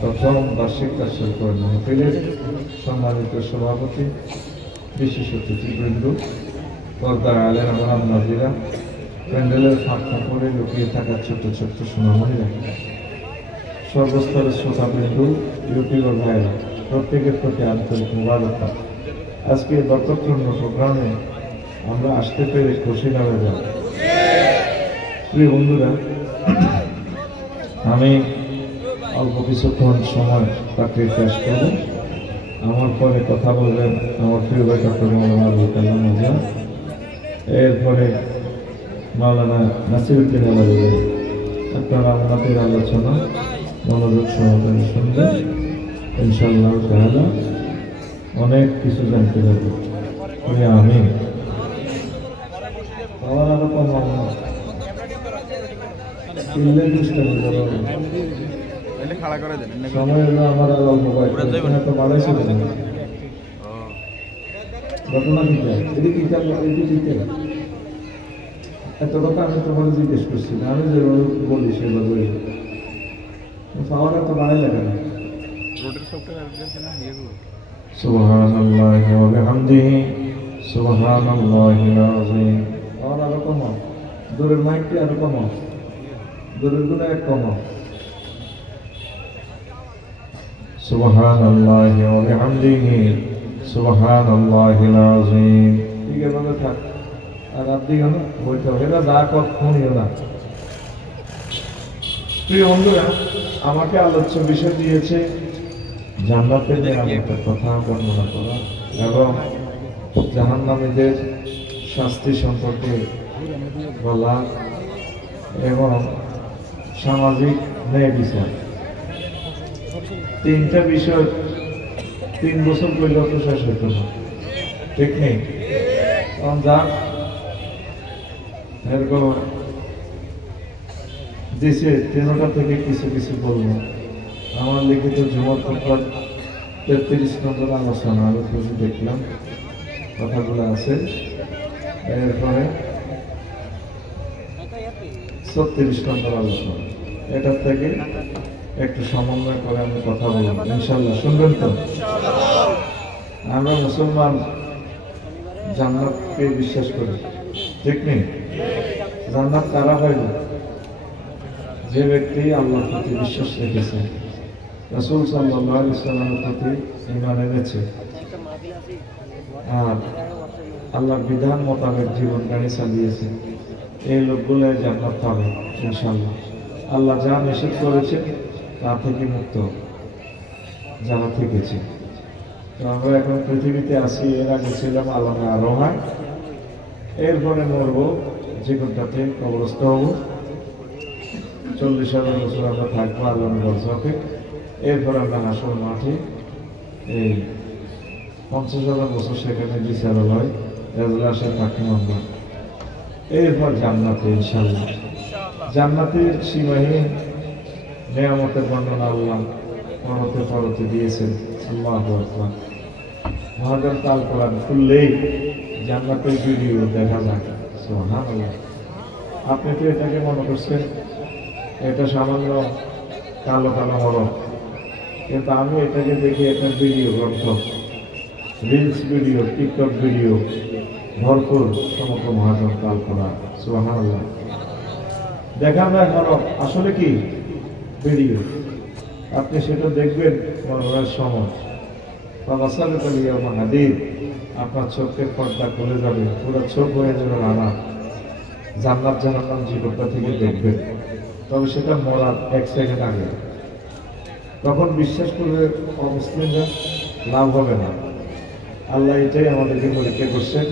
প্রথম বার্ষিক তাফসীর মাহফিলের সম্মানিত সভাপতি, বিশেষ অতিথিবৃন্দ, পর্দার আলের আমার নাজিরা, প্যান্ডেলের ফাঁক করে লুকিয়ে থাকা ছোট্ট ছোট্ট সোনামণিরা, সর্বস্তরের শ্রোতাবৃন্দ, ইউটিউবার ভাইরা, প্রত্যেকের প্রতি আন্তরিক মুবারকবাদ। আজকে বরকতপূর্ণ প্রোগ্রামে আমরা আসতে পেরে খুশি লাগা যায়। প্রিয় বন্ধুরা, আমি অল্প কিছুক্ষণ সময় তাকে পেশ করব। আমার পরে কথা বলবেন আমার প্রিয় ভাই ডক্টর মৌলানা আবুল কালাম আজাদ, এরপরে মাওলানা নাসিরউদ্দিন আলাদী। আপনারা আমাদের আলোচনা মনোযোগ সহকারে শুনবেন, ইনশাআল্লাহ তাআলা অনেক কিছু জানতে পারবেন। আমি আমার আরো কম সময় হলো আমার আর অল্প তো বাড়াইছে ঘটনা দিতে এদিকে দিতে এত কথা আমি তোমার জিজ্ঞেস করছি না, আমি যেভাবে বলি সেভাবে পাওয়াটা তো বাড়াই লাগে না। সুবহানাল্লাহি ওয়া বিহামদিহি সুবহানাল্লাহিল আযীম। আর আরো কমাও, দূরের মাইকটি আরো কমাও, দূরের গুলো এক কমাও। সুবহানাল্লাহি ওয়া বিহামদিহি সুবহানাল্লাহিল আযীম। ঠিক আছে, থাক। আর আপনি কেন বলতে হবে না, যা কখনইও না। প্রিয় বন্ধুরা, আমাকে আলোচ্য বিষয় দিয়েছে জান্নাতের নিয়ামতের কথা বর্ণনা করা এবং জাহান্নামীদের শাস্তি সম্পর্কে বলা এবং সামাজিক ন্যায় বিচার। তিনটা বিষয় 3 বছর পর্যন্ত তো শেষ হইত না, ঠিক নেই? যা এরকম দেশে তিনটা থেকে কিছু কিছু বলবো। আমার লিখিত জুমার খোতবার 33 নম্বর আলোচনা আরো কিছু দেখলাম, কথাগুলো আছে। এরপরে 36 নম্বর আলোচনা, এটার থেকে একটু সমন্বয় করে আমি কথা বললাম, ইনশাল্লাহ শুনবেন তো? আমরা মুসলমান জান্নাতকে বিশ্বাস করি, ঠিক নেই? জান্নাত কারা হইল? যে ব্যক্তি আল্লাহর প্রতি বিশ্বাস রেখেছে, রাসূল সাল্লাল্লাহু আলাইহি ওয়াসাল্লামের প্রতি ঈমান এনেছে, আর আল্লাহর বিধান মোতাবেক জীবনকারী চালিয়েছে, এই লোকগুলো জান্নাত পাবে ইনশাআল্লাহ। আল্লাহ যা নিষেধ করেছে তা থেকে মুক্ত যারা থেকেছে। তো আমরা এখন পৃথিবীতে আসি, এর আগে ছিলাম আলামে আরোহায়, এরপরে মরবো জীবনটাতে কবরস্থ হব, 40,000 বছর আমরা থাকবো আল্লাহর বরজখে। এরপর আমরা হাসর মাঠে এই 50,000 বছর সেখানে বিচারালয় এজলাসের পাখি আমরা, এরপর জান্নাতে ইনশাআল্লাহ। জান্নাতের সীমাহীন নিয়ামতের বর্ণনা আল্লাহ পরতে পরতে দিয়েছেন। আল্লাহু আকবার। মহাজন তাল কোরআন খুললেই জান্নাতের ভিডিও দেখা যায়। সুবহানাল্লাহ। আপনি তো এটাকে মনে করছেন এটা সামান্য কালো কালো হরফ, কিন্তু আমি এটাকে দেখি একটা ভিডিও গ্রন্থ, রিলস ভিডিও, টিকটক ভিডিও ভরপুর সমগ্র মহাজন তাল কোরআন। সুবহানাল্লাহ। দেখা যায় হরফ, আসলে কি ভিডিও। আপনি সেটা দেখবেন মনোরার সময় হাদিদ, আপনার চোখের পর্দা খুলে যাবে, পুরো চোখ হয়ে যাবে রানা, জান্নাত জাহান্নাম জীবনটা থেকে দেখবেন। তবে সেটা মরার 1 সেকেন্ড আগে। তখন বিশ্বাস করবে অমুসলিমরা লাভ হবে না। আল্লাহ এটাই আমাদেরকে পরীক্ষা করছেন,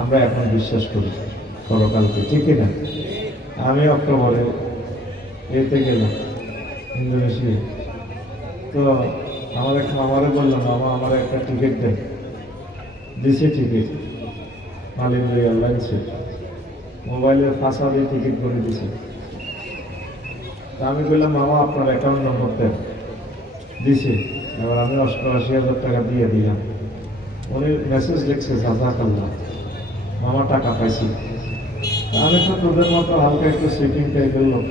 আমরা এখন বিশ্বাস করি পরকালকে, ঠিক না? আমি অক্টোবরে এতে গেলাম ইন্দোনেশিয়া, তো আমার এক মামারে বললাম, মামা আমার একটা টিকিট দেন। দিছে টিকিট, মালিক ভাই আল্লাহ দিছে, মোবাইলের ফাঁসা দিয়ে টিকিট করে দিছে। আমি বললাম, মামা আপনার অ্যাকাউন্ট নম্বর দেন। দিছে। এবার আমি 88,000 টাকা দিয়ে দিলাম। উনি মেসেজ লিখছে জাযাকাল্লাহ, মামা টাকা পাইছি। আমি তো তোদের মতো হালকা একটু সেটিং টাইপের লোক,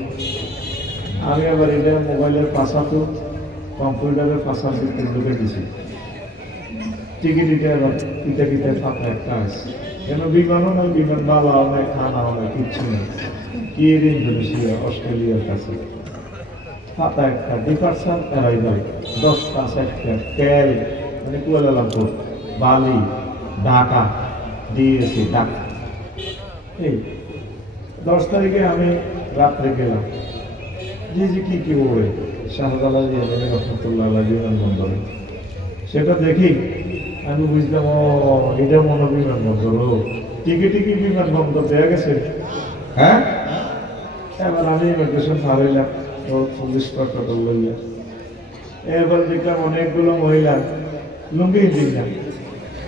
আমি আবার এটা মোবাইলের পাশাতো কম্পিউটারে 5 ঢুকে দিছি টিকিটে আবার কিটা কিটা ফাঁকা একটা আছে কেন বিমানও নয় বিমান বালাও নয় খানাও নয় কিচ্ছু নেই কি ইন্দোনেশিয়া অস্ট্রেলিয়ার কাছে ফাঁকা একটা ডিপার্সার অ্যারাইভাল 10টা সেক্টর তেল মানে কুয়ালালামপুর বালি ঢাকা দিয়েছি ঢাকা এই 10 তারিখে আমি রাত্রে গেলাম জি কি কি বলে শাহজালাল রহমতুল্লাহ বিমানবন্দরে সেটা দেখি আমি বুঝলাম ও এটা মনে বিমানবন্দর ও টিকিটে কি বিমানবন্দর দেওয়া গেছে হ্যাঁ এবার আমি ইমিগ্রেশন হারাইলাম ও পুলিশ প্রটোকল লইয়া এবার দেখলাম অনেকগুলো মহিলা লুঙ্গি দিলাম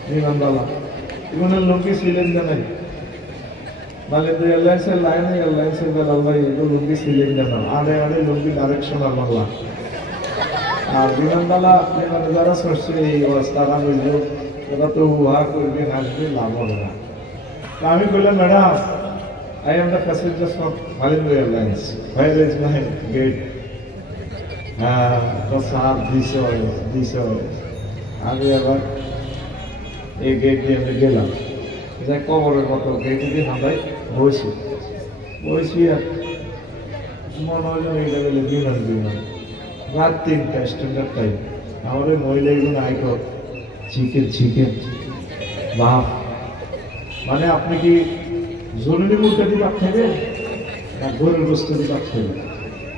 বিমানবালা এগুলো লুঙ্গি ছিলেন জানেন মালেন্দ্র এয়ারলাইন্সের লাইন এয়ারলাইন্সের বেলা ভাই এগুলো লুঙ্গি ছিলেন জানা আড়ে ডাইরেকশন আর বাংলা আর বিমানবালা বিমানে যারা সরছে এই অবস্থারা বলল ওরা তো উহা করবে আসবে লাভ হবে না আমি বললাম madam I am the passenger of Malindra Airlines. Where is my gate? The sir, this way. আমি আবার এই গেট দিয়ে আমি গেলাম যা কবরের মতো গেটে দিয়ে হাঁটাই বসি আর মনে হলো এইটা বলে বিমান রাত 3টা স্ট্যান্ডার্ড টাইম আমার ওই মহিলাগুলো আইকো চিকেন বাপ মানে আপনি কি জরুরি মুরগা দিয়ে ভাত খাইবেন না গরুর গোস্ত দিয়ে ভাত খাইবেন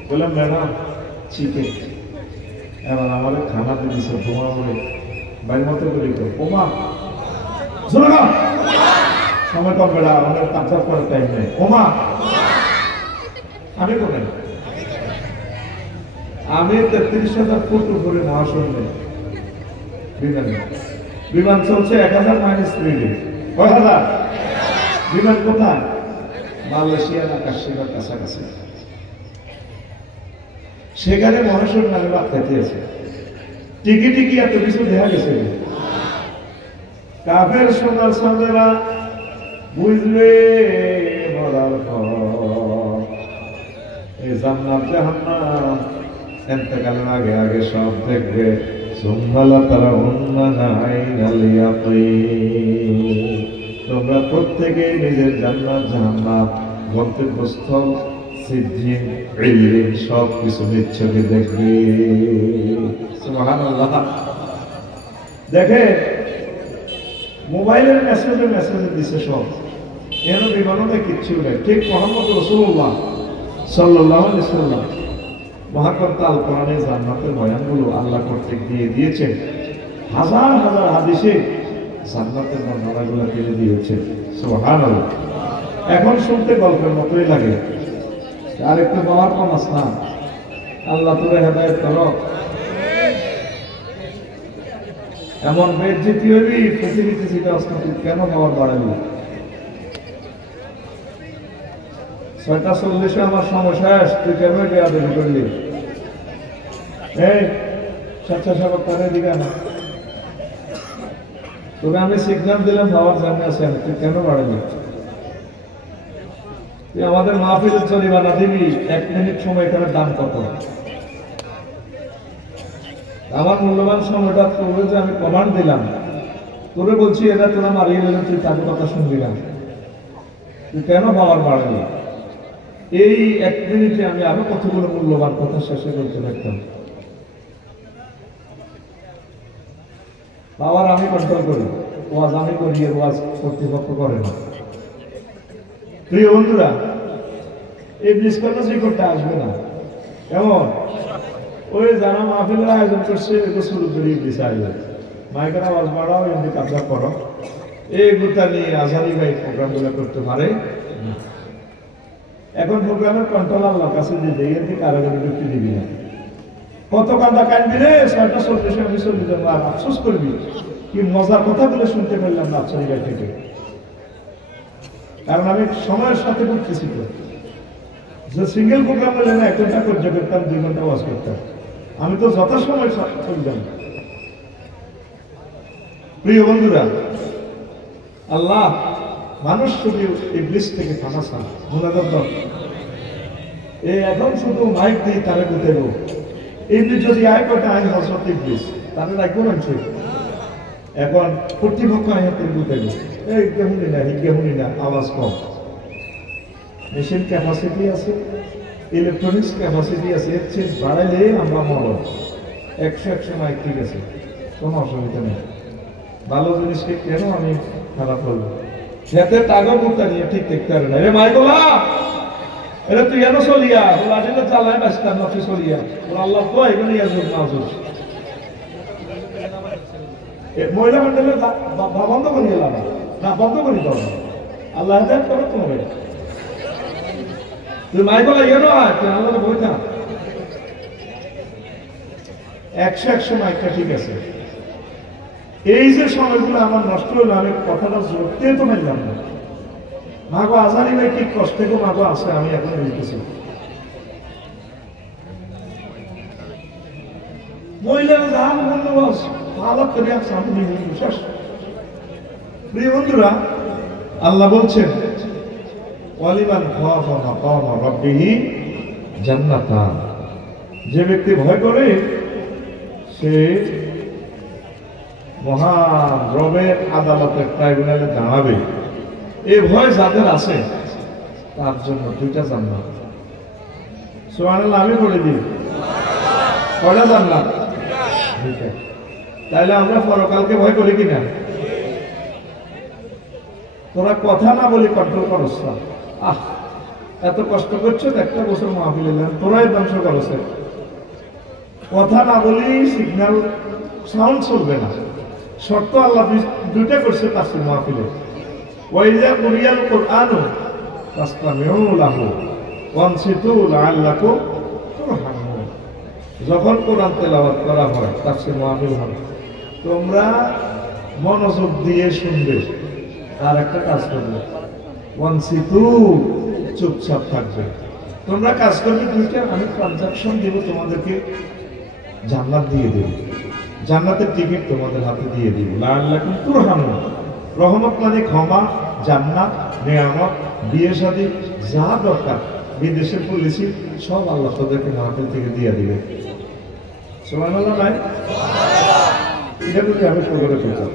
বললাম ম্যাডাম চিকেন এবার আমাদের খানা দিয়ে দিছে বোমা বলে বাইরের মতো করে বোমা সময় কম বেড়া আমাদের কাপড় করার টাইম নেই বোমা আমি কোথায় আমি 33,000 ফুট উপরে মহাশূন্যে বিমান চলছে 1000 মাইনাস স্পিডে কয় হাজার বিমান কোথায় মালয়েশিয়ার আকাশ সীমার কাছাকাছি সেখানে মহাশূন্য আমি ভাত খাইতে আছে টিকিটে কি এত কিছু দেখা গেছে কাফের সোনার সন্দেরা বুঝবে মরার পর এই জান্নাত জাহান্নাম এতেকালের আগে আগে সব দেখবে সুম্মালা তারা উন্নানা আইনাল ইয়াকিন তোমরা প্রত্যেকে নিজের জান্নাত জাহান্নাম গন্তব্যস্থল সিদ্ধিন ইললিন সব কিছু নিচ্ছকে দেখবে সুবহানাল্লাহ দেখে মোবাইলের মেসেজ দিছে সব এর বিমানে কিচ্ছু নেই ঠিক মুহাম্মদ রাসূলুল্লাহ সাল্লাল্লাহু আলাইহি ওয়াসাল্লাম মহাগ্রন্থ আল কোরআনে জান্নাতের বয়ানগুলো আল্লাহ কর্তৃক দিয়ে দিয়েছেন হাজার হাজার হাদিসে জান্নাতের বর্ণনাগুলো দিয়ে দিয়েছেন সুবহানাল্লাহ এখন শুনতে গল্পের মতোই লাগে আর একটু বাবার কম আস না আল্লাহ তোরে হেদায়েত করো এমন বেজ্জতি হইবি পৃথিবীতে যেটা অস্তিত্ব কেন বাবার বাড়াবি 6:40 আমার সময় শেষ তুই কেন এটা আবেদন করলি এই স্বেচ্ছাসেবক করে দিবে না তোকে আমি সিগন্যাল দিলাম বাবার জানে আছেন তুই কেন বাড়াবি তুই আমাদের মাহফিলের জরিমানা দিবি 1 মিনিট সময় এখানে দাম কত আমার মূল্যবান সময়টা তোরে যে আমি কমান্ড দিলাম তোরে বলছি এটা তোরা মারিয়ে দিলাম তুই তাদের কথা শুনবি না তুই কেন বাবার বাড়াবি এই 1 মিনিটে আমি আরো কতগুলো মূল্যবান কথা শেষে বলতে পারতাম বাবার আমি কন্ট্রোল করি ওয়াজ আমি করি ওয়াজ কর্তৃপক্ষ করে না প্রিয় বন্ধুরা এই ডিসকাশন করতে আসবে না কেমন ওই যারা মাহফিলের আয়োজন করছে এগুলো শুরু করে দিছে আয়োজন মাইকের আওয়াজ বাড়াও এমনি কাবজা করো এই গুতা নিয়ে আজারি ভাই প্রোগ্রামগুলো করতে পারে এখন প্রোগ্রামের কন্ট্রোল আল্লাহর কাছে দিয়ে দেয় এর থেকে কারাগারে ঢুকতে দিবি না কত কান্দা কান্দবি রে 6:40 আমি চলে যাবো আর আফসোস করবি কি মজার কথাগুলো শুনতে পারলাম না আফসারি ভাই থেকে কারণ আমি সময়ের সাথে করতেছি তো যে সিঙ্গেল প্রোগ্রাম হলে না 1 ঘন্টা পর্যন্ত করতাম 2 ঘন্টা ওয়াজ করতাম আমি তো যথাসময় চলে যাব প্রিয় বন্ধুরা আল্লাহ মানুষ শুধু ইবলিস থেকে ফাঁসা মুনাজাত এই এখন শুধু মাইক দিয়ে তারে গুতেব এমনি যদি আয় কটা আইন হজরত ইবলিস তাহলে রাখবো মানছে। এখন কর্তৃপক্ষ আয়াতের বুঝতে এই কেমনি না কেমনি না আওয়াজ কম, মেশিন ক্যাপাসিটি আছে, ইলেকট্রনিক্স ক্যাপাসিটি আছে, এর চেয়ে বাড়াইলে আমরা মরব। 100 মাইক ঠিক আছে, কোনো অসুবিধা নেই। ভালো জিনিসকে কেন আমি খারাপ করবো? যাতে টাকা করতে নিয়ে ঠিক দেখতে পারে না। রে মাইকলা এটা তুই এত চলিয়া লাঠিটা চালায় বাঁচতাম নফি চলিয়া আল্লাহ তো এখানে ইয়াজুর নাজুর মহিলা মন্ডলে বন্ধ করি এলাম না, বন্ধ করি তো আল্লাহ হেদায়েত করে তোমাকে। তুই মাইকলা ইয়ে নয়, তুই আল্লাহ বই না 100 মাইকটা ঠিক আছে। এই যে সময়গুলো আমার নষ্ট হলো, আমি কথাটা জোরতে তো মারলাম না। মাগো আজানি ভাই কি কষ্টে গো মাগো আছে, আমি এখন বুঝতেছি। মহিলারা যা বন্ধুবাস আলাপ করে আসছে, আমি বিশ্বাস। প্রিয় বন্ধুরা, আল্লাহ বলছেন ওয়ালিমান খাফা মাকামা রাব্বিহি জান্নাতান, যে ব্যক্তি ভয় করে সে মহান রবের আদালতের ট্রাইব্যুনালে দাঁড়াবে। এই ভয় যাদের আছে তার জন্য 2টা জান্নাত। সুবহানাল্লাহ, আমি বলে দিই কয়টা জান্নাত? তাইলে আমরা পরকালকে ভয় করি কিনা? তোরা কথা না বলি কন্ট্রোল করছ না। এত কষ্ট করছো, একটা বছর মাহফিল এলাম, তোরাই ধ্বংস করছে। কথা না বলি সিগন্যাল সাউন্ড চলবে না। শর্ত আল্লাহ 2টা করছে তাফসীর মাহফিলে। ওয়াইজা কুরিয়াল কুরআনু ফাসতামিউ লাহু ওয়ানসিতু লাআল্লাকুম তুরহামুন। যখন কোরআন তেলাওয়াত করা হয়, তাফসীর মাহফিল হয়, তোমরা মনোযোগ দিয়ে শুনবে আর একটা কাজ করবে, ওয়ানসিতু চুপচাপ থাকবে। তোমরা কাজ করবে 2টা, আমি ট্রানজাকশন দিব, তোমাদেরকে জান্নাত দিয়ে দেব, জান্নাতের টিকিট তোমাদের হাতে দিয়ে দিব। লাআল্লাকুম তুরহামুন, রহমত মানে ক্ষমা, জান্নাত, নেয়ামত, বিয়ে শাদী, যা দরকার, বিদেশের পলিসি সব আল্লাহ তাদেরকে মাহফিল থেকে দিয়ে দিবে। সুবহানাল্লাহ ভাই, এটা বলি আমি সকলে পেতাম।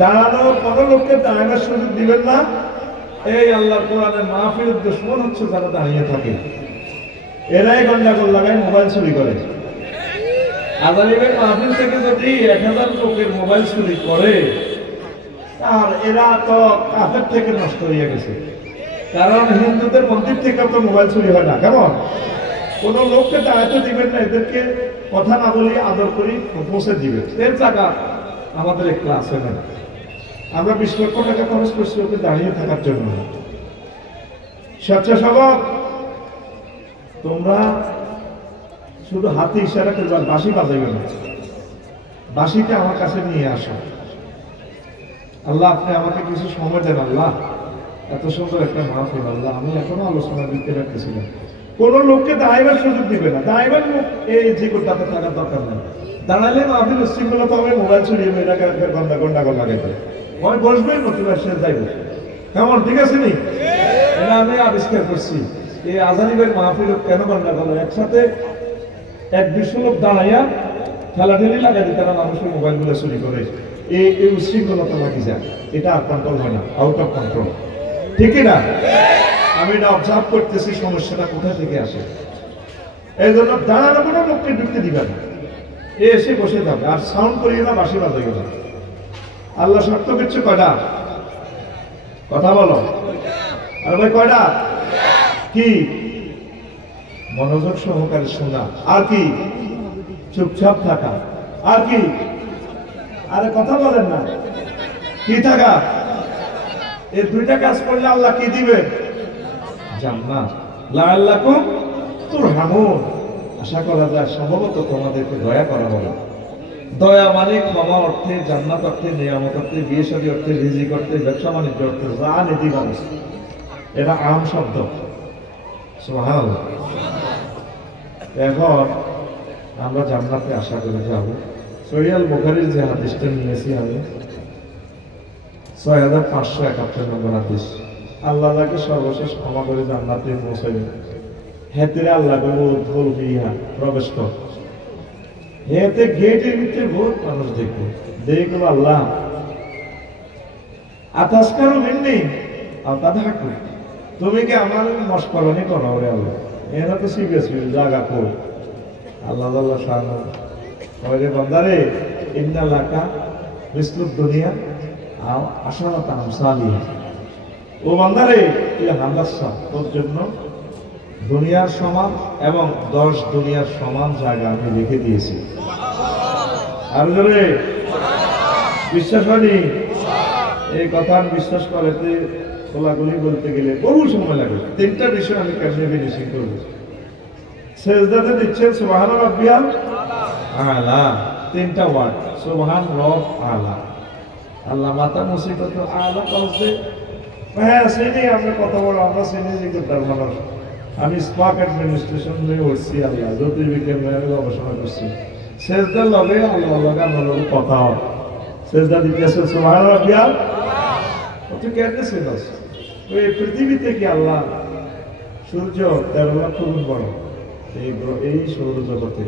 দাঁড়ানো কোনো লোককে দাঁড়ানোর সুযোগ দিবেন না। এই আল্লাহর কোরআনের মাহফিলের দুশমন হচ্ছে যারা দাঁড়িয়ে থাকে। এরাই গন্ডাগোল লাগায়, মোবাইল চুরি করে। আজালিমের মাহফিল থেকে যদি 1000 লোকের মোবাইল চুরি করে, আর এরা তো কাফের থেকে নষ্ট হয়ে গেছে। কারণ হিন্দুদের মন্দির থেকে তো মোবাইল চুরি হয় না। কেমন? কোন লোককে দাঁড়াতে দিবেন না, এদেরকে কথা না বলি আদর করি পৌঁছে দিবে। এর টাকা আমাদের এক ক্লাসে নেই। আমরা 20 লক্ষ টাকা খরচ করছি ওকে দাঁড়িয়ে থাকার জন্য। স্বেচ্ছাসেবক, তোমরা শুধু হাতে ইশারা করবে, বাঁশি বাজাইবে না। বাঁশিটা আমার কাছে নিয়ে আসো। আল্লাহ আপনি আমাকে কিছু সময় দেন। আল্লাহ এত সুন্দর একটা মাহফিল, আল্লাহ আমি এখনো আলোচনা দিতে রাখতেছিলাম। কোন লোককে দাঁড়াইবার সুযোগ দিবে না। দাঁড়াইবার লোক এই যে কোটাতে থাকার দরকার নেই। দাঁড়ালে মাহফিল শৃঙ্খলতা হবে, মোবাইল চুরি হবে, এটাকে গন্ডা গন্ডা গন্ডা লাগাইতে আমি বসবে নতুবা সে যাইব। কেমন? ঠিক আছে নি? এটা আমি আবিষ্কার করছি। এই আজানিবের মাহফিল কেন গন্ডা গন্ডা একসাথে 1-200 লোক দাঁড়াইয়া ঠেলাঠেলি লাগাই দিতে না, মানুষের মোবাইল গুলো চুরি করে এই উশৃঙ্খলতা লাগি যায়। এটা আর কন্ট্রোল হয় না, আউট অফ কন্ট্রোল। ঠিক না? আমি এটা অবজার্ভ করতেছি, সমস্যাটা কোথা থেকে আসে। এই জন্য দাঁড়ানো কোনো লোককে ঢুকতে দিবে না, এসে বসে যাবে। আর সাউন্ড করিয়ে না, বাঁশি বাজাইবে না। আল্লাহ শর্ত করছে কয়টা? কথা বলো। আর ভাই কয়টা? কি? মনোযোগ সহকারে শোনা, আর কি? চুপচাপ থাকা, আর কি? আরে কথা বলেন না, কি থাকা? এই 2টা কাজ করলে আল্লাহ কি দিবে? জান্নাত। লাআল্লাকুম তুরহামুন, আশা করা যায় সম্ভবত তোমাদেরকে দয়া করা হবে। দয়া মানে ক্ষমা অর্থে, জান্নাত অর্থে, নিয়ামত অর্থে, বিয়ে শাদী অর্থে, রিজিক অর্থে, ব্যবসা বাণিজ্য অর্থে, যা নীতি মানুষ, এটা আম শব্দ। সুবহানাল্লাহ। এখন আমরা জান্নাতে আশা করে যাব। সহিহ বুখারীর যে হাদিসটা নিয়েছি আমি, 6571 নম্বর হাদিস, আল্লাহ তাকে সর্বশেষ ক্ষমা করে জান্নাতে পৌঁছাবে। হেতে আল্লাহ প্রবেশ কর। হেতে গেটের ভিতরে বহুত মানুষ দেখবে, দেখলো আল্লাহ আতাসকারও মিলনি আতা থাকো, তুমি কি আমার মস্করণই করো রে আল্লাহ, এরা তো সিরিয়াস জায়গা কর। আল্লাহ আল্লাহ শাহান ওরে বান্দারে ইন্নাল্লাকা মিসলুদ দুনিয়া আও আশারাত আমসালিহা, ও বান্দারে তুই হামদাসা, তোর জন্য দুনিয়ার সমান এবং 10 দুনিয়ার সমান জায়গা আমি রেখে দিয়েছি। আর জোরে বিশ্বাস হয়নি? এই কথা আমি বিশ্বাস করে খোলাগুলি বলতে গেলে বহু সময় লাগে। 3টা বিষয় আমি কেমনে ফিনিশিং করবো। সেজদাতে দিচ্ছেন সুবহান রাব্বিয়াল আলা, 3টা ওয়ার্ড সুবহান রব আলা। আল্লাহ মাতা মুসিবত আলা বলতে হ্যাঁ চিনি আমরা কত বড়, আমরা চিনি যে তার মানুষ। আমি স্পার্ক অ্যাডমিনিস্ট্রেশন নিয়ে উঠছি, আল্লাহ জ্যোতির্বিজ্ঞান নিয়ে গবেষণা করছি। সেজদার লগে আল্লাহ লগে আমার লগে কথা হয়। সেজদা দিতেছে সুবহান রাব্বিয়াল, তো কেমনে সেজদাস? ওই পৃথিবীতে কি আল্লাহ সূর্য 13 লক্ষ গুণ বড়, এই সৌরজগতে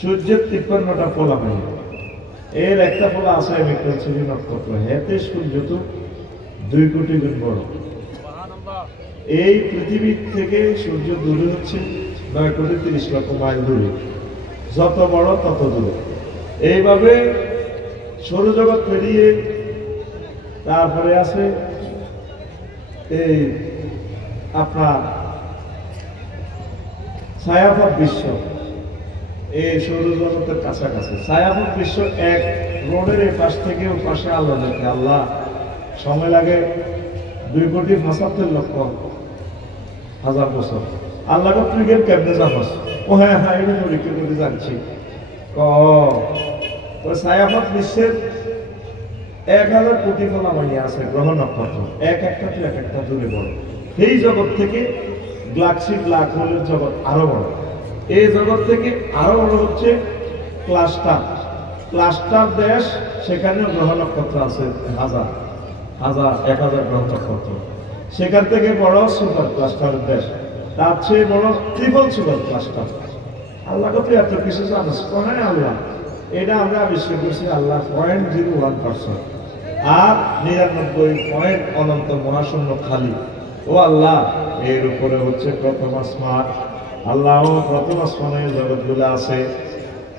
সূর্যের 53টা ফোলা হয়, এর একটা ফোলা আছে মিত্রশ্রী নক্ষত্র, হেতে সূর্য তো 2 কোটি গুণ বড়। এই পৃথিবী থেকে সূর্য দূরে হচ্ছে 9 কোটি 30 লক্ষ মাইল দূরে, যত বড় তত দূরে। এইভাবে সৌরজগৎ পেরিয়ে তারপরে আছে এই আপনার ছায়াপথ বিশ্ব, এই সৌরজগতের কাছাকাছি ছায়াপথ বিশ্ব। এক রোডের এই পাশ থেকে ওই পাশে আল্লাহ দেখে, আল্লাহ সময় লাগে 2 কোটি 75 লক্ষ হাজার বছর। আল্লাহকে তুই গেম কেমনে জানাস? ও হ্যাঁ হ্যাঁ এটা পরীক্ষা করে জানছি। তো ছায়াপথ বিশ্বের 1000 কোটি ফলামাইনি আছে গ্রহ নক্ষত্র, একটা তো এক একটা দূরে বড়। এই জগৎ থেকে গ্যালাক্সি ব্ল্যাক হোলের জগৎ আরো বড়। এই জগৎ থেকে আরো বড় হচ্ছে ক্লাস্টার, ক্লাস্টার দেশ, সেখানে গ্রহ নক্ষত্র আছে 1000 গ্রহ নক্ষত্র। সেখান থেকে বড় সুপার ক্লাস্টারের দেশ, তার চেয়ে বড় ট্রিপল সুপার ক্লাস্টার। আল্লাহ কত এত কিছু জানিস? হ্যাঁ আল্লাহ এটা আমরা আবিষ্কার করছি আল্লাহ 0.01%, আর 99 অনন্ত মহাশূন্য খালি। ও আল্লাহ এর উপরে হচ্ছে প্রথম আসমান, আল্লাহ প্রথম আসমানে জগৎগুলো আছে,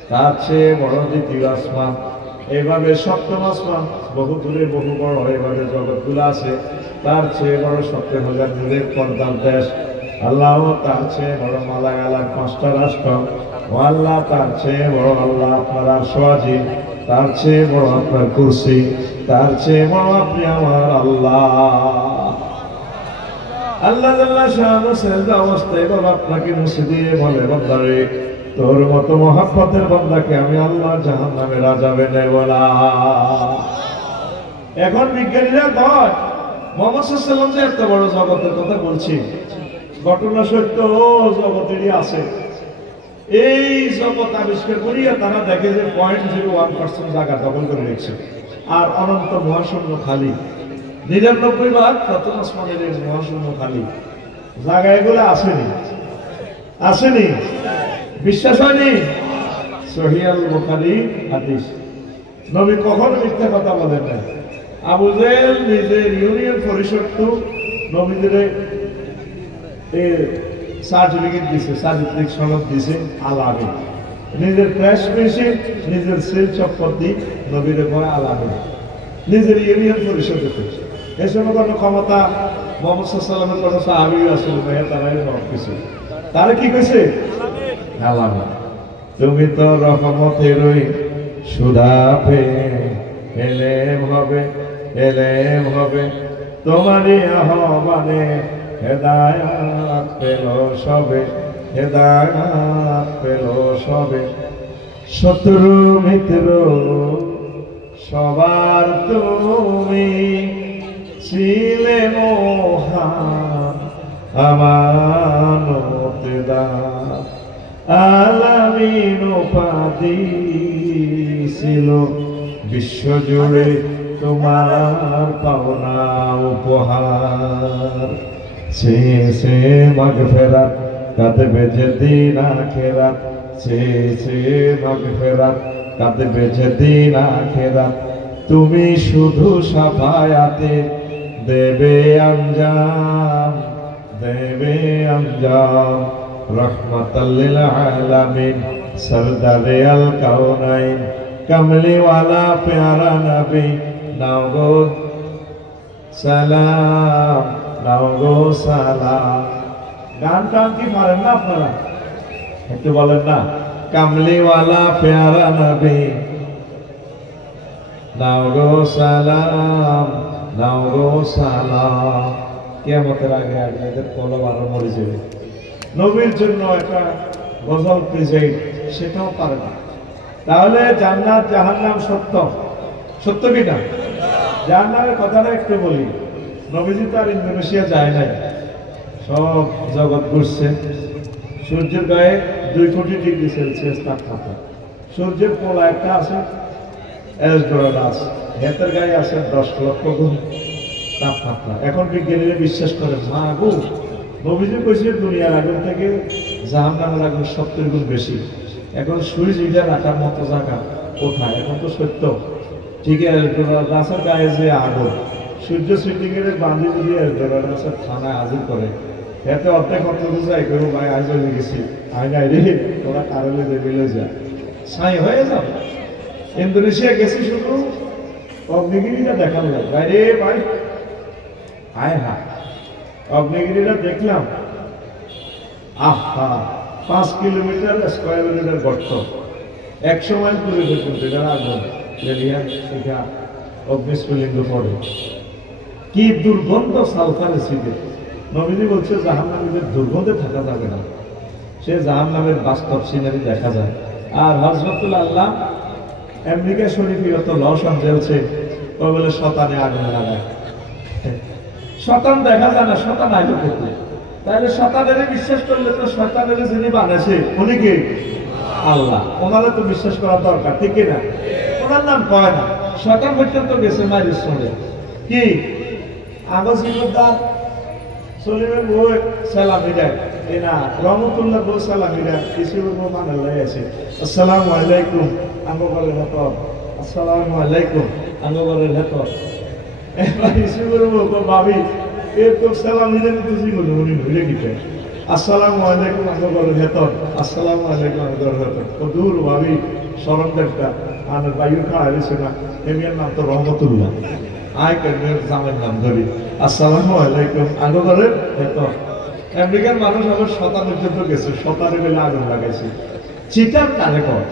তার চেয়ে বড় দ্বিতীয় আসমান, এইভাবে সপ্তম আসমান বহু দূরে বহু বড়, এইভাবে জগৎগুলো আছে, তার চেয়ে বড় 70,000 দূরের পর্দার দেশ। আল্লাহ তার চেয়ে বড় মালাগালার 5টা রাষ্ট্র। ও আল্লাহ তার চেয়ে বড় আল্লাহ আপনার আরশে, তার চেয়ে বড় আপনার কুরসি, তার চেয়ে বড় আপনি আমার আল্লাহ। আল্লাহ আল্লাহ শাহানু সেজদা অবস্থায় বল আপনাকে মুছে দিয়ে বলে, বান্দারে তোর মতো মহাব্বতের বান্দাকে আমি আল্লাহ জাহান্নামে রাজাবে নেব না। এখন বিজ্ঞানীরা কয় মুহাম্মদ সাল্লাল্লাহু আলাইহি ওয়াসাল্লাম যে এত বড় জগতের কথা বলছি, ঘটনা সত্য জগতেরই আছে। এই জগৎ আবিষ্কার করিয়া তারা দেখে যে 0.01% জায়গা দখল করে রেখেছে, আর অনন্ত মহাশূন্য খালি। 99 ভাগ প্রথম আসমানের এই মহাশূন্য খালি জায়গা, এগুলো আসেনি। বিশ্বাস হয়নি? সহিহ আল বুখারী হাদিস। নবী কখনো মিথ্যা কথা বলেন না। আবু জেহেল নিজের ইউনিয়ন পরিষদ তো নবীদের সার্টিফিকেট দিছে, চারিত্রিক সনদ দিছে আলামে, নিজের প্রেস মেশিন নিজের সেল চপ্পর দিয়ে নবীরে কয় আলামে, নিজের ইউনিয়ন পরিষদে করছে। এই সময় কোনো ক্ষমতা মুহাম্মদ সাল্লাল্লাহু আলাইহি ওয়াসাল্লামের কোনো সাহাবী আসল ভাইয়া তারাই সব কিছু, তারা কি কইছে? আলামে। তুমি তো রহমতেরই সুধা পেয়ে এলেম হবে তোমারই আহ্বানে, হেদায়াত পেল সবে, শত্রু মিত্র সবার তুমি ছিলে মহান আমানত দান, আলামিন উপাধি ছিল বিশ্বজুড়ে তোমার পাওনা উপহার। সে মাগফিরাত কাঁদবে যেদিন আখেরাত, চেয়েছে মাগফিরাত, কাঁদবে যেদিন আখেরাত, তুমি শুধু সাফায়াতে দেবে আঞ্জাম, দেবে আঞ্জাম। রহমাতাল লিল আলামিন, সরদারে আল কাউনাইন, কমলি ওয়ালা প্যারা নবী, নাও গো সালাম, নাও গো সালাম। গান টান কি পারেন না আপনারা? একটু বলেন না, কামলি ওয়ালা প্যারা নবী, নাও গো সালাম, নাও গো সালাম। কিয়ামতের আগে আগে এদের কলম আরো মরে যাবে। নবীর জন্য একটা গজল প্রেজেন্ট, সেটাও পারে না। তাহলে জান্নাত জাহান্নাম সত্য, সত্য কিনা? জাহান্নামের কথাটা একটু বলি। নবীজি তো আর ইন্দোনেশিয়া যায় নাই, সব জগৎ ঘুরছে। সূর্যের গায়ে 2 কোটি ডিগ্রি সেলসিয়াস তাপমাত্রা। সূর্যের পোলা একটা আছে, এসডোরাডাস, হেতের গায়ে আছে 10 লক্ষ গুণ তাপমাত্রা। এখন বিজ্ঞানীরা বিশ্বাস করে, মা গো, নবীজি কইছে দুনিয়ার আগুন থেকে জাহান্নামের আগুন 70 গুণ বেশি। এখন সুইচ ইটা রাখার মতো জায়গা কোথায়? এখন তো সত্য ঠিক এসডোরাডাসের গায়ে যে আগুন, সূর্য সিন্ডিকেটের বান্ধি যদি এসডোরাডাসের থানায় হাজির করে, এতে অর্ধেক অর্থ যায় কেউ ভাই আজ হয়ে গেছি, আয় নাই রে, ওরা কারণে যে মিলে যায়, ছাই হয়ে যাবে। ইন্দোনেশিয়া গেছি শুধু অগ্নিগিরিটা দেখার লাগে, বাইরে ভাই আয় হা, অগ্নিগিরিটা দেখলাম। আহা, 5 কিলোমিটার স্কোয়ার মিটার গর্ত, 100 মাইল দূরে পর্যন্ত এটা আগুন রেলিয়া, সেটা অগ্নিস্ফুলিঙ্গ পড়ে। কি দুর্গন্ধ সালফার অ্যাসিডের। নবীজি বলছে জাহান্নামীদের দুর্গন্ধে থাকা যাবে না, সে জাহান্নামের বাস্তব সিনারি দেখা যায়। আর হযরতুল আল্লাহ আমেরিকা শরীফে অত লস আনজেলছে, ও বলে শতানে আগুন লাগায়। শতান দেখা যায় না, শতান আইলো ক্ষেত্রে। তাহলে শতানের বিশ্বাস করলে তো শয়তানের যিনি বানাইছে উনি কি? আল্লাহ। ওনারা তো বিশ্বাস করা দরকার, ঠিক না? ওনার নাম কয় না, শতান পর্যন্ত গেছে মাইরের সঙ্গে। কি আগসিলদার সলিমের বউ সালামি দেয়, এই না রহমতুল্লাহ বউ সালামি দেয়, ইসুর বউ মানাল্লাই আছে, আসসালামু আলাইকুম আঙ্গবরের হেতর, আসসালামু আলাইকুম আঙ্গবরের হেতর। এবার ইসুর বউ ভাবি এর তো সালামি দেন তো জীবন উনি ভুলে গেছে, আসসালামু আলাইকুম আঙ্গবরের হেতর, আসসালামু আলাইকুম আঙ্গবরের হেতর। ও দূর ভাবি স্মরণ দেখটা আমার বাইর খাওয়া হয়েছে না, এর নাম তো রহমতুল্লাহ, আয় কেন জামের নাম ধরি, আসসালামু আলাইকুম আঙ্গবরের হেতর। আমেরিকার মানুষ আবার শতানের জন্য গেছে, শতানে বেলা আগুন লাগাইছে। চিটার কারে কর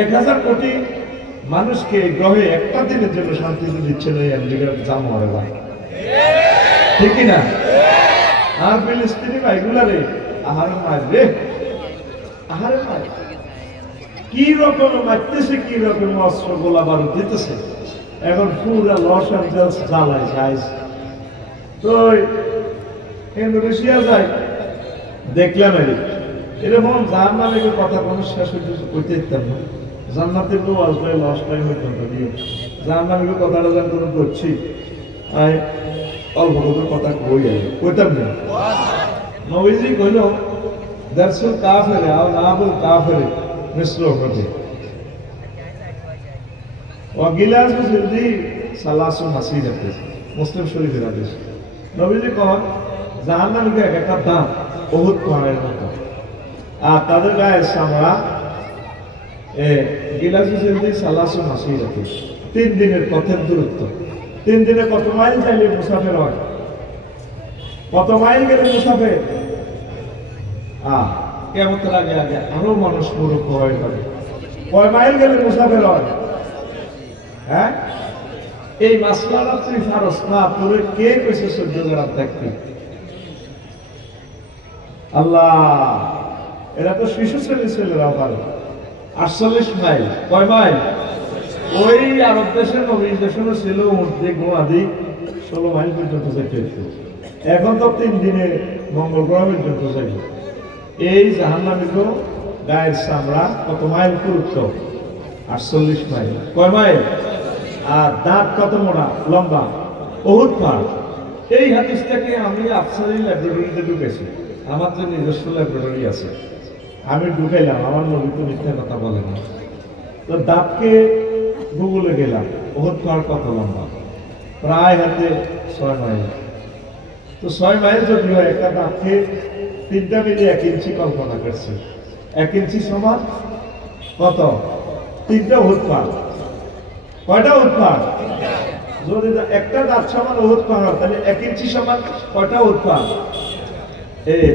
1000 কোটি মানুষকে গ্রহে একটা দিনের জন্য শান্তি দিচ্ছে না আমেরিকার জামারে ভাই, ঠিক না? আর ফিলিস্তিনি ভাইগুলারে আহারে মার রে, আহারে মার, কি রকম মারতেছে, কি রকম অস্ত্র গোলা বারুদ দিতেছে। এখন পুরা লস অ্যাঞ্জেলস জ্বালায় যায়। তো ইন্দোনেশিয়া যাই, দেখলাম এরকম জাহান্নামের কথা কোনো শেষ করতে দিতাম না। জান্নাতের কেউ আসবে লস টাইম হইতাম দিয়ে জাহান্নামের কথাটা যেন কোনো করছি, আয় অল্প কথা কইতাম না। নবীজি কইল দর্শন কাফেরে আও না বল কাফেরে মিশ্র হতে ওয়াগিলাস জিলদি সালাসু মাসিরাতে, মুসলিম শরীফের হাদিস। নবীজি কন জাহান্নামীদের একটা দাম বহুত পাহাড়ের মতো, আর তাদের গায়ের চামড়া গিলাসু জিলদি সালাসু মাসিরাতে, 3 দিনের পথের দূরত্ব। 3 দিনে কত মাইল চাইলে মুসাফের হয়? কত মাইল গেলে মুসাফের? কিয়ামতের আগে আগে আরো মানুষ মূর্খ হয়ে যাবে। কয় মাইল গেলে মুসাফের হয়? হ্যাঁ, এই মাসলাটা তুই ফারস না, তোরে কে কইছে 14 রাত দেখতে? আল্লাহ, এরা তো শিশু শ্রেণীর ছেলেরা পারে। 48 মাইল। কয় মাইল? ওই আরব দেশের নবীন দেশেরও ছিল উঠতে গোয়াদি 16 মাইল পর্যন্ত যেতে হইতো। এখন তো 3 দিনে মঙ্গল গ্রহ পর্যন্ত যাইব। এই জাহান্নামীর গায়ের চামড়া কত মাইল পুরুত্ব? 48 মাইল। কয় মাইল? আর দাঁত কত মোটা লম্বা? বহুত পার। এই হাদিসটাকে আমি আফসারি লাইব্রেরিতে ঢুকেছি। আমার তো নিজস্ব লাইব্রেরি আছে, আমি ঢুকাইলাম, আমার নবী তো মিথ্যা কথা বলে না। তো দাঁতকে গুগলে গেলাম, ওহদ পাহাড় কত লম্বা, প্রায় হাতে 6 মাইল। তো 6 মাইল যদি হয়, একটা দাঁতকে 3টা মিলে 1 ইঞ্চি কল্পনা করছে। 1 ইঞ্চি সমান কত? 3টা ওহদ পাহাড়। কয়টা ওহদ পাহাড়? যদি একটা দাঁত সমান ওহদ পাহাড়, তাহলে 1 ইঞ্চি সমান কয়টা ওহদ পাহাড়?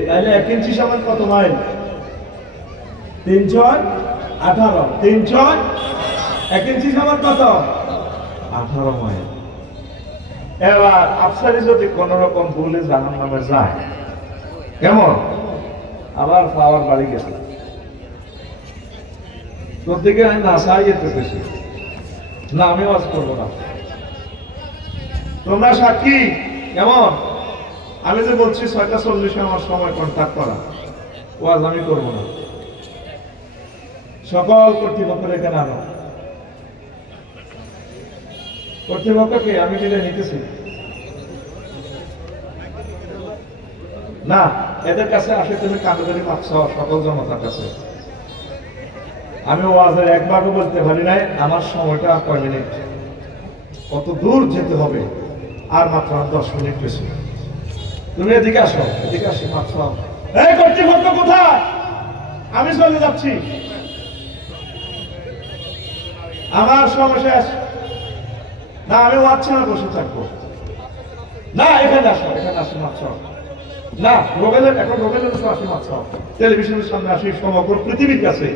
তাহলে 1 ইঞ্চি সমান কত মাইল? 3 × 6 = 18। 3 × 6 = 1 ইঞ্চি সমান কত? 18 মাইল। এবার আফসারি যদি কোন রকম ভুলে জাহান্নামে যায়, কেমন? আবার পাওয়ার বাড়ি গেছে, তোর দিকে আমি না চাইয়ে পেতেছি না, আমি ওয়াজ করবো না, তোমরা সাক্ষী। কেমন? আমি যে বলছি 6:40 আমার সময় কন্ট্যাক্ট করা, ওয়াজ আমি করবো না। সকল কর্তৃপক্ষের এখানে আনো, কর্তৃপক্ষকে আমি যেটা নিতেছি না, এদের কাছে আসে তুমি কাগজের মাছ সকল জনতার কাছে। আমি ওয়াজের একবারও বলতে পারি নাই আমার সময়টা কয় মিনিট, কত দূর যেতে হবে, আর মাত্র 10 মিনিট বেশি। তুমি এদিকে আসো, এদিকে আসি মাছ। এই কর্তৃপক্ষ কোথায়? আমি চলে যাচ্ছি, আমার সময় শেষ। না, আমি ওয়াচ্ছি না, বসে থাকবো না। এখানে আসো, এখানে আসি মাছ না, রোবেলের এখন রোবেলের আসি মাছ। টেলিভিশনের সামনে আসি, সমগ্র পৃথিবীর কাছে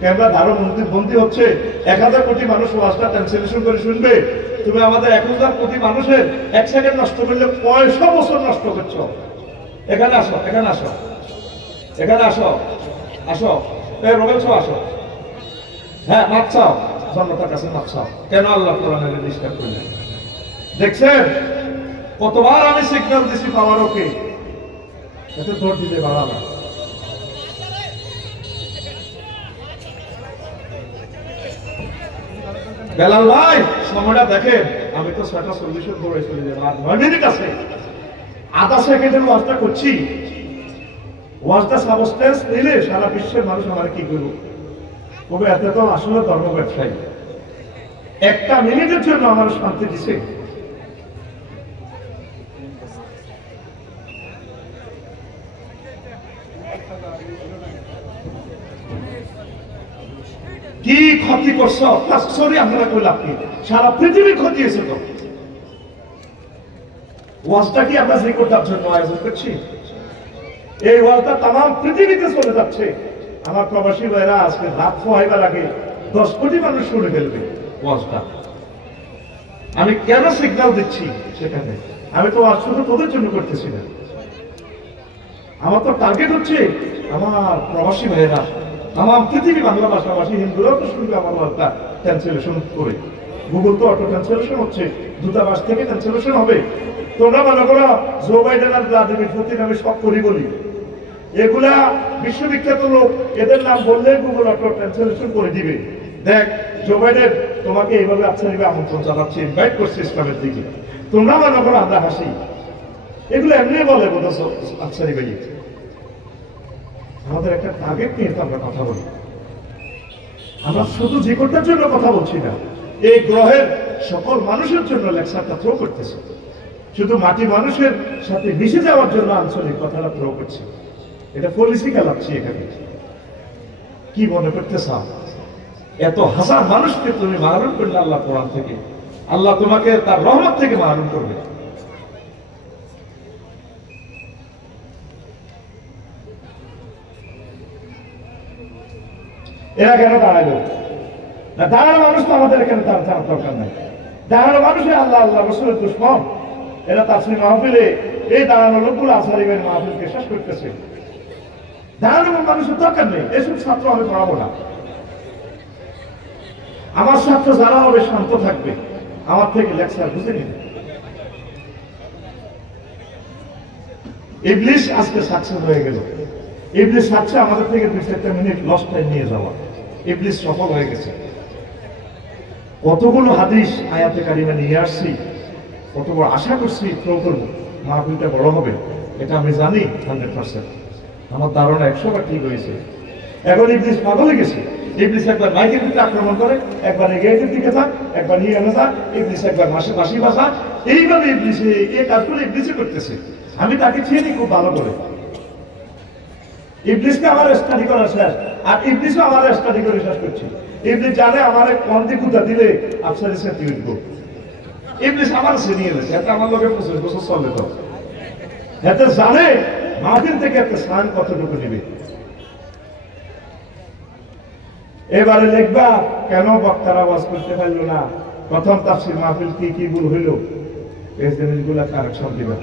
ক্যামেরা ধারো বন্দী হচ্ছে। 1000 কোটি মানুষ ওয়াজটা ট্রান্সলেশন করে শুনবে। তুমি আমাদের 1000 কোটি মানুষের 1 সেকেন্ড নষ্ট করলে 100 বছর নষ্ট করছো। এখানে আসো, এখানে আসো, এখানে আসো, আসো। এই রোবেল সব আসো। হ্যাঁ, মাপ চাও, জনতার কাছে মাপ চাও। কেন আল্লাহ কোরআনের ডিস্টার্ব করলেন? দেখছেন কতবার আমি সিগন্যাল দিছি পাওয়ার, ওকে এত জোর দিতে পারা না। বেলাল ভাই সময়টা দেখেন, আমি তো 6:40 পরে চলে যাব, আর 9 মিনিট আছে। আধা সেকেন্ডের ওয়াজটা করছি, ওয়াজটা সাবস্টেন্স নিলে সারা বিশ্বের মানুষ আমার কি করবো? তবে এত তো আসলে ধর্ম ব্যবসায়ী 1টা মিনিটের জন্য আমার শান্তি দিছে। কি ক্ষতি করছো? সরি, আপনারা কইল আপনি সারা পৃথিবীর ক্ষতি হয়েছে। তো ওয়াজটা কি আমরা জিকিরটার জন্য আয়োজন করছি? এই ওয়াজটা তাম পৃথিবীতে চলে যাচ্ছে। আমার প্রবাসী ভাইরা আজকে রাত হইবার আগে 10 কোটি মানুষ শুনে ফেলবে ওয়াজটা। আমি কেন সিগন্যাল দিচ্ছি সেখানে? আমি তো আজ শুধু তোদের জন্য করতেছি না, আমার তো টার্গেট হচ্ছে আমার প্রবাসী ভাইয়েরা, আমার পৃথিবী বাংলা ভাষাভাষী হিন্দুরাও তো শুনবে আমার ওয়াজটা ট্রান্সলেশন করে। গুগল তো অটো ট্রান্সলেশন হচ্ছে, দূতাবাস থেকে ট্রান্সলেশন হবে। তোমরা মনে করো জো বাইডেন আর ভ্লাদিমির পুতিন আমি সব করি বলি, এগুলা বিশ্ববিখ্যাত লোক, এদের নাম বললে গুগল অটো ট্রান্সলেশন করে দিবে। দেখ জো বাইডেন তোমাকে এইভাবে আচ্ছারিবে আমন্ত্রণ জানাচ্ছি, ইনভাইট করছে ইসলামের দিকে। তোমরা মনে করো আমরা হাসি, এগুলো এমনি বলে বোধ আচ্ছারিবে। আমাদের একটা টার্গেট নিয়ে তো আমরা কথা বলি। আমরা শুধু জিকিরটার জন্য কথা বলছি না, এই গ্রহের সকল মানুষের জন্য লেকচারটা থ্রো করতেছে। শুধু মাটি মানুষের সাথে মিশে যাওয়ার জন্য আঞ্চলিক কথাটা থ্রো করছে। এটা পলিসি খেলাচ্ছি এখানে। কি মনে করতে চাও? এত হাজার মানুষকে তুমি মাহরুম করলে আল্লাহ কোরআন থেকে, আল্লাহ তোমাকে তার রহমত থেকে মাহরুম করবে। এরা কেন দাঁড়ালো না? দাঁড়ানো মানুষ তো আমাদের এখানে তার দরকার নাই। দাঁড়ানো মানুষে আল্লাহ আল্লাহ রসুলের দুশমন। এরা তাফসীর মাহফিলে এই দাঁড়ানো লোকগুলো আসারিবের মাহফিলকে শেষ করতেছে। দাঁড়ানো মানুষের দরকার নেই, এসব ছাত্র আমি পড়াবো না। আমার ছাত্র যারা হবে শান্ত থাকবে, আমার থেকে লেকচার বুঝে নিবে। ইবলিস আজকে সাকসেস হয়ে গেল। ইবলিস চাচ্ছে আমাদের থেকে 2-4 মিনিট লস্ট টাইম নিয়ে যাওয়া। ইবলিস সফল হয়ে গেছে। কতগুলো হাদিস আয়াতে কারিমা নিয়ে আসছি, কত বড় আশা করছি প্রো করবো, মাহফিলটা বড় হবে, এটা আমি জানি 100%। আমার ধারণা 100 বার ঠিক হয়েছে। এখন ইবলিস পাগল হয়ে গেছে। ইবলিস একবার মাইকের দিকে আক্রমণ করে, একবার গেটের দিকে থাক, একবার নিয়ে আনা থাক, ইবলিস একবার বাঁশি বাসা। এইভাবে ইবলিস এই কাজগুলো ইবলিসই করতেছে। আমি তাকে চিনি খুব ভালো করে। ইবলিসকে আমার স্টাডি করা শেষ, আর ইবলিসও আমার স্টাডি করে শেষ করছি। ইবলিস জানে আমার কন্তি কুতা দিলে আফসারের সাথে উঠবো। ইবলিস আমার শ্রেণী এনেছে, এটা আমার লোকের 25 বছর চলে। তো এতে জানে মাহফিল থেকে একটা স্নান কতটুকু নেবে। এবারে লিখবা কেন বক্তারা আওয়াজ করতে পারলো না, প্রথম তাফসীর মাহফিল কি কি ভুল হইল, এই জিনিসগুলা কারেকশন দিবা।